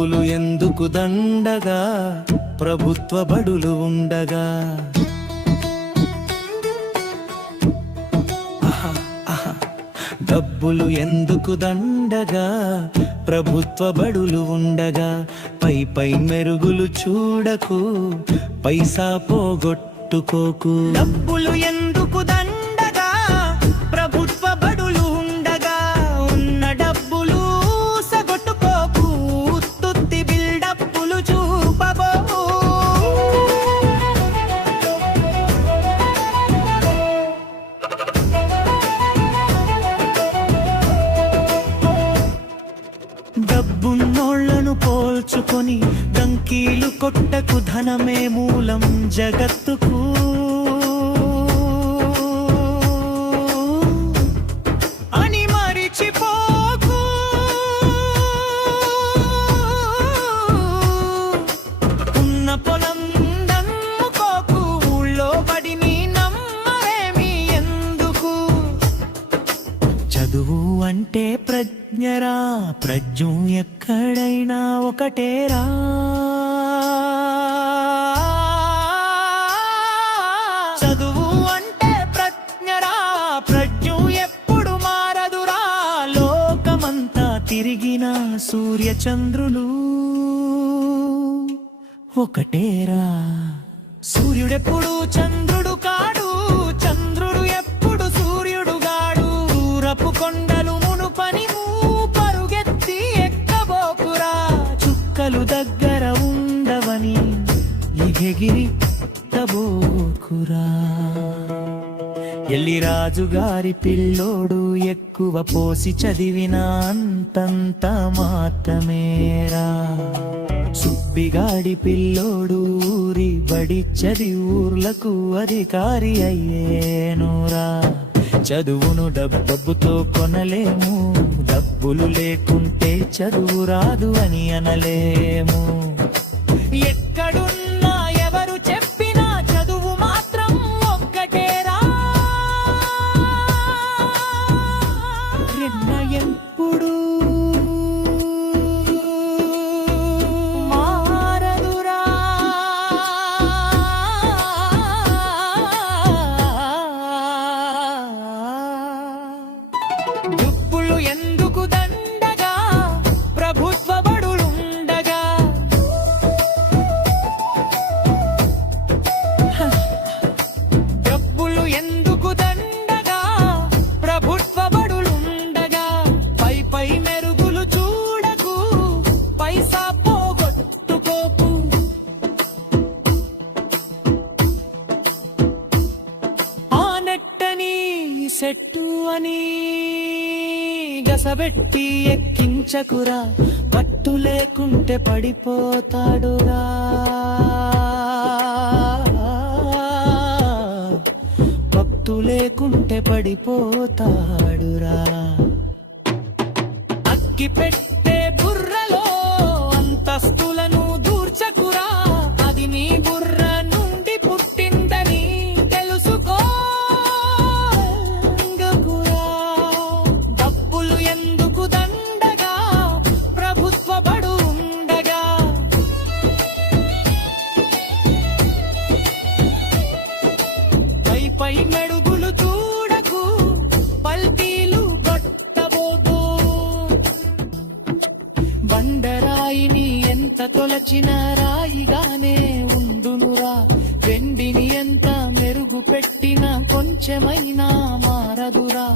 డబ్బులు ఎందుకు దండగా ప్రభుత్వ బడులు ఉండగా. డబ్బులు ఎందుకు దండగా ప్రభుత్వ బడులు ఉండగా. పై పై మెరుగులు చూడకు, పైసా పోగొట్టుకోకు. డబ్బులు ఎందుకు దండగా ప్రభుత్వ బడులు ఉండగా. ఉన్న డబ్బులు సగొట్టుకోకు, తుత్తి బిల్డప్పులు చూపబోకు. డబ్బున్నోళ్లను పోల్చుకొని డంకీలు కొట్టకు, ధనమే మూలం జగత్తుకు. అని మరిచిపోకు, ఉన్న పొలం నమ్ముకోకు. ఊళ్ళో పడిని నమ్మరేమి ఎందుకు. చదువు అంటే ప్రజ్ఞరా, ప్రజ్ఞం ఎక్కడైనా ఒకటేరా. చదువు అంటే ప్రజ్ఞరా, ప్రజ్ఞం ఎప్పుడు మారదురా. లోకమంతా తిరిగిన సూర్యచంద్రులు ఒకటేరా. సూర్యుడెప్పుడు చంద్రుడు కాడు, చంద్రుడు ఎప్పుడు సూర్యుడు గాడు. దూరపు కొండలు మునుపని పరుగెత్తి ఎక్కబోకురా. చుక్కలు దగ్గర ఉండవని ఎగిరి తబోకురా. ఎల్లిరాజు గారి పిల్లోడు ఎక్కువ పోసి చదివిన అంతంత మాత్రమేరా. సుబ్బిగాడి పిల్లోడు ఊరి బడి చదివి ఊర్లకు అధికారి అయ్యేనురా. చదువును డబ్బుతో కొనలేము, డబ్బులు లేకుంటే చదువు రాదు అని అనలేము. ఎక్కడున్నా ఎవరు చెప్పినా చదువు మాత్రం ఒక్కటేరా. ఎప్పుడు మారదురా. డబ్బులు ఎందుకు దండగా ప్రభుత్వ బడులుండగా. డబ్బులు ఎందుకు దండగా ప్రభుత్వ బడులుండగా. పై పై మెరుగులు చూడకు, పైసా పోగొట్టుకోకు. ఆ నెట్టని సెట్టు అని గసబెట్టి ఎక్కించకురా. పట్టు లేకుంటే పడిపోతాడురా. పట్టు లేకుంటే పడిపోతాడురా. అక్కి పెట్టే బుర్రలో అంతస్తులను దూర్చకురా. అది నీ బుర్ర నుండి పుట్టిందని తెలుసుకో. డబ్బులు ఎందుకు దండగా ప్రభుత్వ బడు ఉండగా. పై పై మెడుగులు చూడకు, పల్టీలు కొట్టబోదు. బండరాయిని ఎంత తొలచిన రాయిగానే ఉండునురా. వెండిని ఎంత మెరుగు పెట్టినా కొంచెమైనా మారదురా.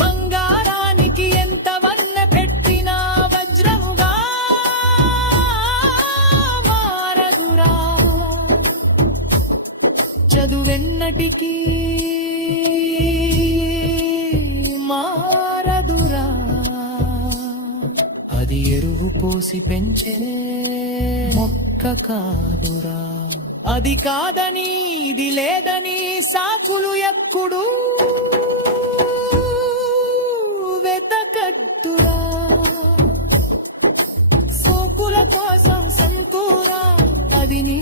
బంగారానికి ఎంత వల్ల పెట్టినా వజ్రముగా మారదురా. చదువెన్నటికీ మారదురా. అది ఎరువు పోసి పెంచే మొక్క కాదురా. అది కాదని ఇది లేదని సాకులు ఎప్పుడు వెతకద్దురా. సోకుల కోసం సంకూరా, అది నీ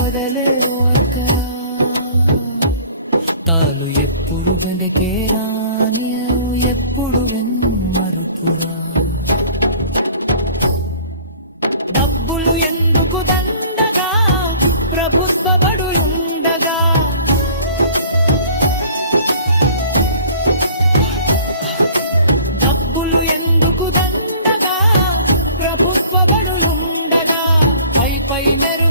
వదలే వక్కరా. తాను ఎప్పుడు గండకేరా, నీవు ఎప్పుడు వెన్మరుపురా. పై మెరు